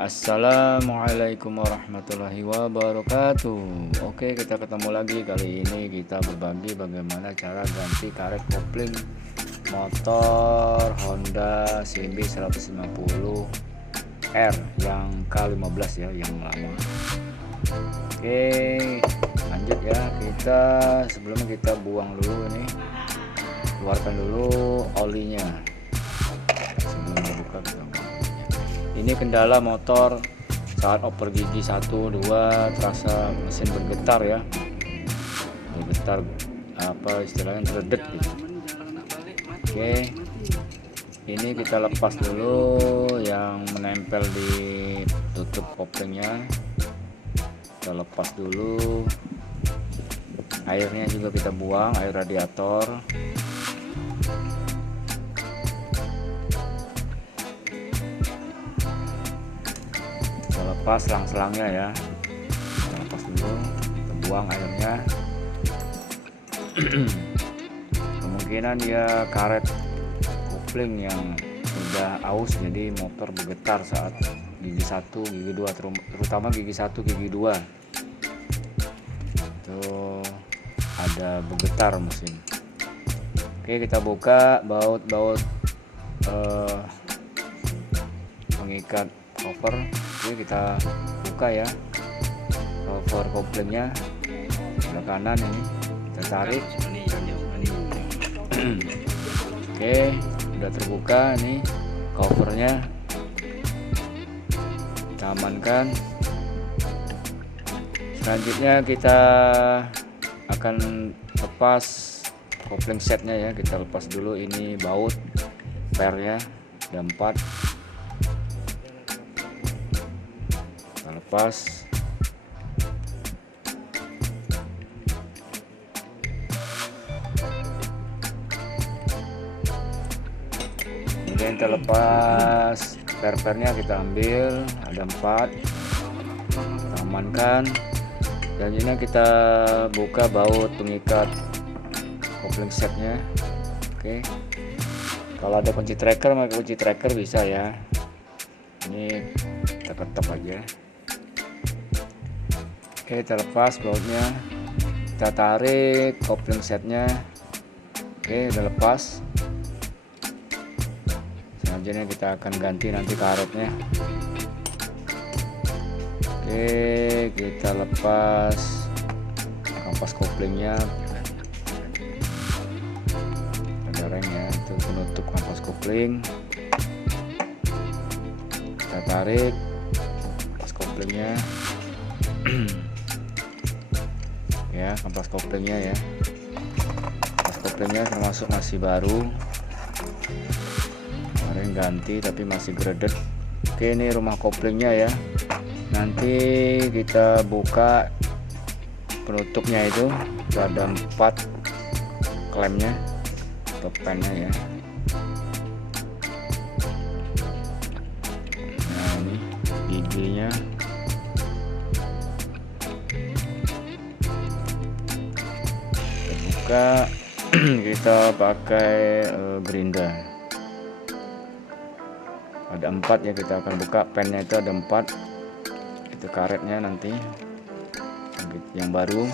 Assalamualaikum warahmatullahi wabarakatuh. Oke, kita ketemu lagi. Kali ini kita berbagi bagaimana cara ganti karet kopling motor Honda CB 150R yang K15 ya, yang lama. Oke, lanjut ya. Sebelumnya kita buang dulu ini, keluarkan dulu olinya sebelum dibuka. Ini kendala motor saat oper gigi 1, 2 terasa mesin bergetar ya, bergetar apa istilahnya, terdedet gitu. Oke, ini kita lepas dulu yang menempel di tutup koplingnya, kita lepas dulu. Airnya juga kita buang, air radiator. Lepas selang-selangnya ya, kita lepas dulu, kita buang airnya. Kemungkinan ya karet kopling yang udah aus, jadi motor bergetar saat gigi 1, gigi 2, terutama gigi 1, gigi 2 itu ada bergetar mesin. Oke, kita buka baut pengikat cover. Oke, kita buka ya cover koplingnya sebelah kanan, ini kita tarik. Oke, udah terbuka nih covernya, kita amankan. Selanjutnya kita akan lepas kopling setnya ya, kita lepas dulu ini baut pernya, ada 4. Lepas. Kemudian kita lepas per-pernya, kita ambil, ada 4, kita amankan. Dan ini kita buka baut pengikat kopling setnya. Oke, kalau ada kunci tracker, maka kunci tracker bisa ya, ini kita ketok aja. Oke, kita lepas bautnya, kita tarik kopling setnya. Oke, udah lepas. Selanjutnya kita akan ganti nanti karetnya. Oke, kita lepas kampas koplingnya, ada rengnya, itu penutup kampas kopling. Kita tarik kampas koplingnya. Ya, kampas koplingnya ya, kampas koplingnya termasuk masih baru, kemarin ganti tapi masih gredet. Oke, ini rumah koplingnya ya. Nanti kita buka penutupnya, itu ada 4 klemnya atau pennya ya. Nah, ini giginya. Kita pakai gerinda, ada 4 ya, kita akan buka pennya, itu ada 4, itu karetnya nanti yang baru.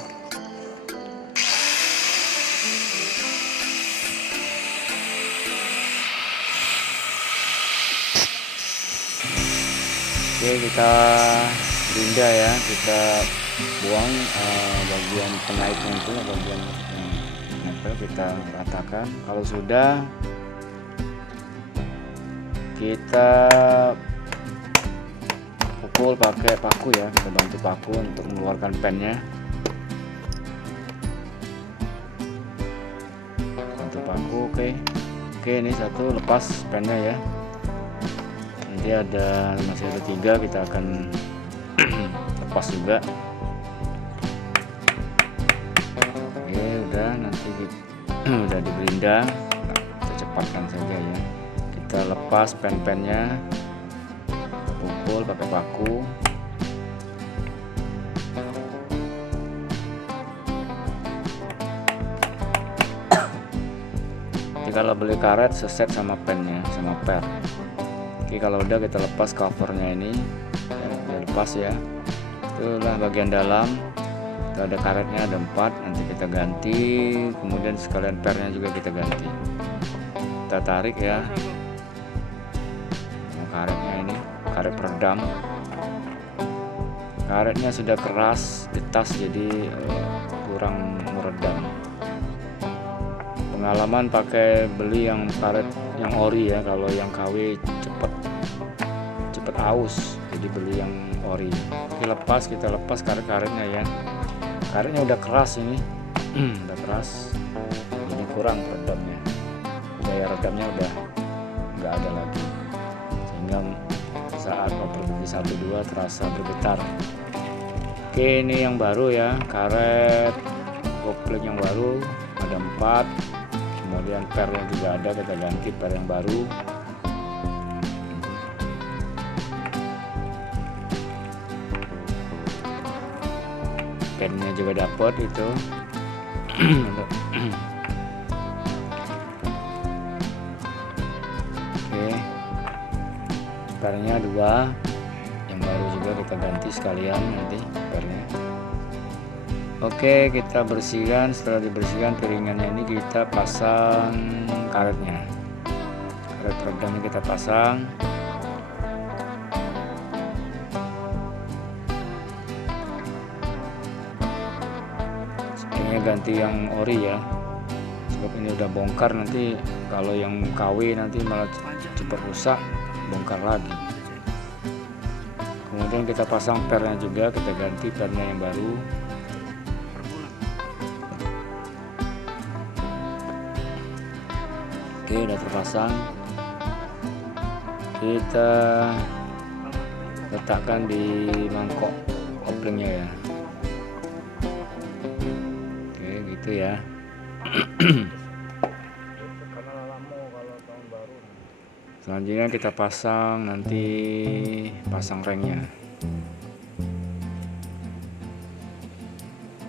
Oke, kita gerinda ya, kita buang bagian pengaitnya, itu bagian kita ratakan. Kalau sudah, kita pukul pakai paku ya, kita bantu paku untuk mengeluarkan pennya. Bantu paku. Oke, ini satu lepas pennya ya. Nanti masih ada 3, kita akan lepas juga. Oke, udah, nanti udah digerinda, kita cepatkan saja ya. Kita lepas pen-pennya, pukul pakai paku. Jadi kalau beli karet seset sama pennya, sama per. Oke, kalau udah kita lepas covernya ini, ya lepas ya. Itulah bagian dalam. Itu ada karetnya, ada 4, nanti kita ganti, kemudian sekalian pernya juga kita ganti. Kita tarik ya. Nah, karetnya ini karet peredam. Karetnya sudah keras, getas, jadi kurang meredam. Pengalaman pakai beli yang karet yang ori ya, kalau yang KW cepet aus, jadi beli yang ori. Oke, kita lepas karet-karetnya ya. Karetnya udah keras ini. Udah keras, jadi kurang redamnya, daya redamnya udah nggak ada lagi, sehingga saat operasi 1-2 terasa bergetar. Oke, ini yang baru ya, karet kopling yang baru ada 4, kemudian pernya juga ada, kita ganti per yang baru. Pennya juga dapat itu. Oke, pernya 2, yang baru juga kita ganti sekalian nanti pernya. Oke, kita bersihkan. Setelah dibersihkan piringannya ini, kita pasang karetnya, karet peredamnya kita pasang. Ini ganti yang ori ya, sebab ini udah bongkar, nanti kalau yang KW nanti malah cepat rusak, bongkar lagi. Kemudian kita pasang pernya juga, kita ganti pernya yang baru. Oke, udah terpasang. Kita letakkan di mangkok koplingnya ya. Oke, gitu ya. Selanjutnya kita pasang, nanti pasang remnya.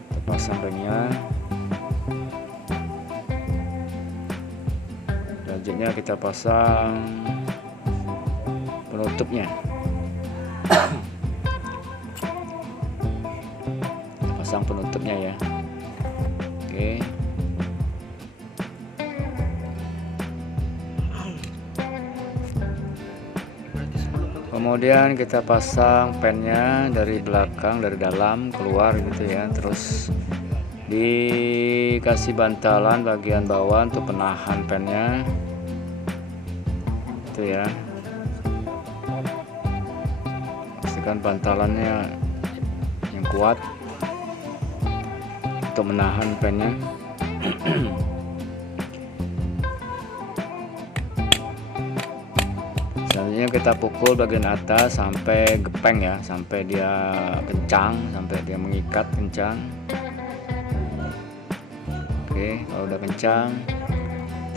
Kita pasang remnya. Selanjutnya kita pasang penutupnya. Pasang penutupnya ya. Oke. Kemudian kita pasang pennya dari belakang, dari dalam keluar gitu ya. Terus dikasih bantalan bagian bawah untuk penahan pennya. Itu ya. Pastikan bantalannya yang kuat untuk menahan pennya. Selanjutnya kita pukul bagian atas sampai gepeng ya, sampai dia kencang, sampai dia mengikat kencang. Oke, kalau udah kencang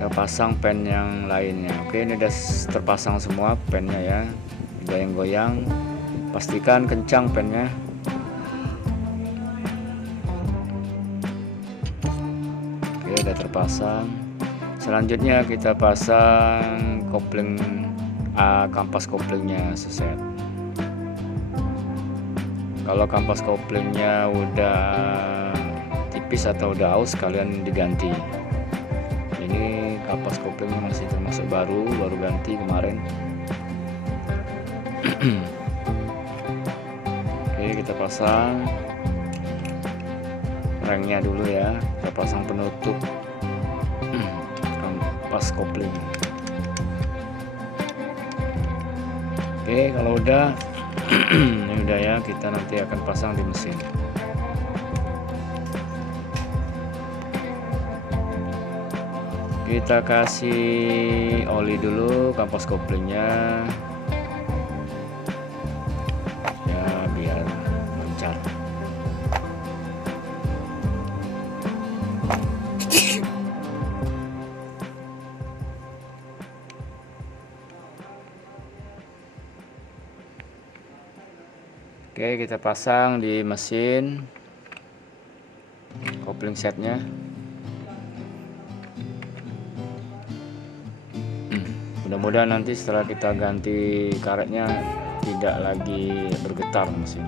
kita pasang pen yang lainnya. Oke, ini udah terpasang semua pennya ya, goyang-goyang, pastikan kencang pennya. Oke, udah terpasang. Selanjutnya kita pasang kopling, kampas koplingnya seset. Kalau kampas koplingnya udah tipis atau udah aus, kalian diganti. Ini kampas koplingnya masih termasuk baru ganti kemarin. Oke, kita pasang rengnya dulu ya, kita pasang penutup kampas kopling. Oke, kalau udah ini udah ya, kita nanti akan pasang di mesin. Kita kasih oli dulu kampas koplingnya ya, biar lancar. Oke, kita pasang di mesin kopling setnya. Mudah-mudahan nanti setelah kita ganti karetnya tidak lagi bergetar mesin.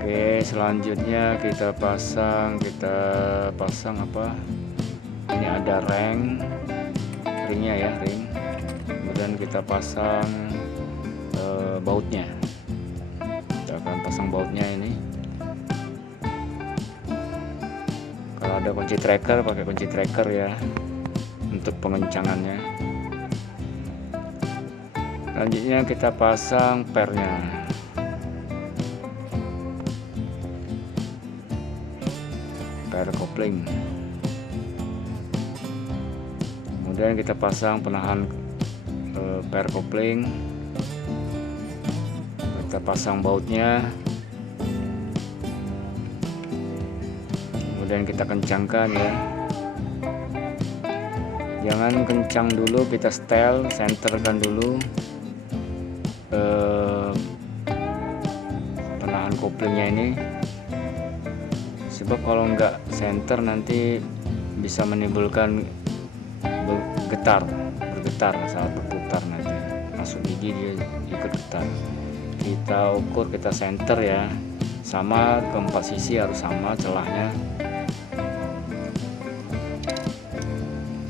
Oke, selanjutnya kita pasang apa? Ini ada ringnya ya, ring. Kemudian kita pasang bautnya. Kita akan pasang bautnya ini. Kalau ada kunci tracker, pakai kunci tracker ya untuk pengencangannya. Selanjutnya kita pasang pernya. Per kopling. Kemudian kita pasang penahan per kopling. Kita pasang bautnya. Kemudian kita kencangkan ya. Jangan kencang dulu, kita setel, senterkan dulu penahan koplingnya ini. Sebab kalau enggak senter nanti bisa menimbulkan bergetar saat berputar, nanti masuk gigi dia ikut getar. Kita ukur, kita senter ya, sama keempat sisi harus sama celahnya,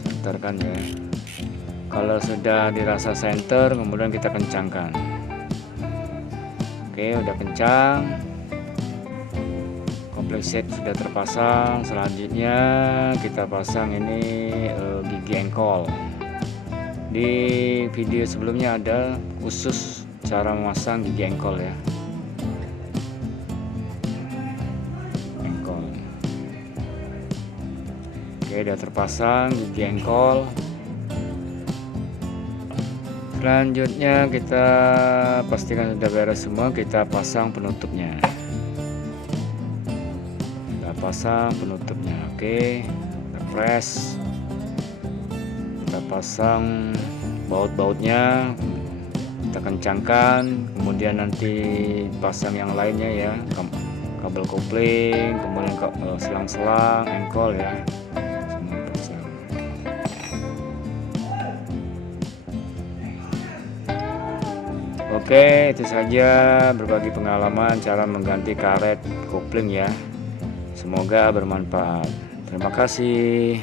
senterkan ya. Kalau sudah dirasa senter, kemudian kita kencangkan. Oke, udah kencang, set sudah terpasang. Selanjutnya kita pasang ini gigi engkol. Di video sebelumnya ada khusus cara memasang gigi engkol ya. Engkol. Oke, udah terpasang gigi engkol. Selanjutnya kita pastikan sudah beres semua, kita pasang penutupnya. Pasang penutupnya. Oke, kita press, kita pasang baut-bautnya, kita kencangkan, kemudian nanti pasang yang lainnya ya, kabel kopling, kemudian selang-selang engkol ya, semua pasang. Oke, itu saja berbagi pengalaman cara mengganti karet kopling ya. Semoga bermanfaat. Terima kasih.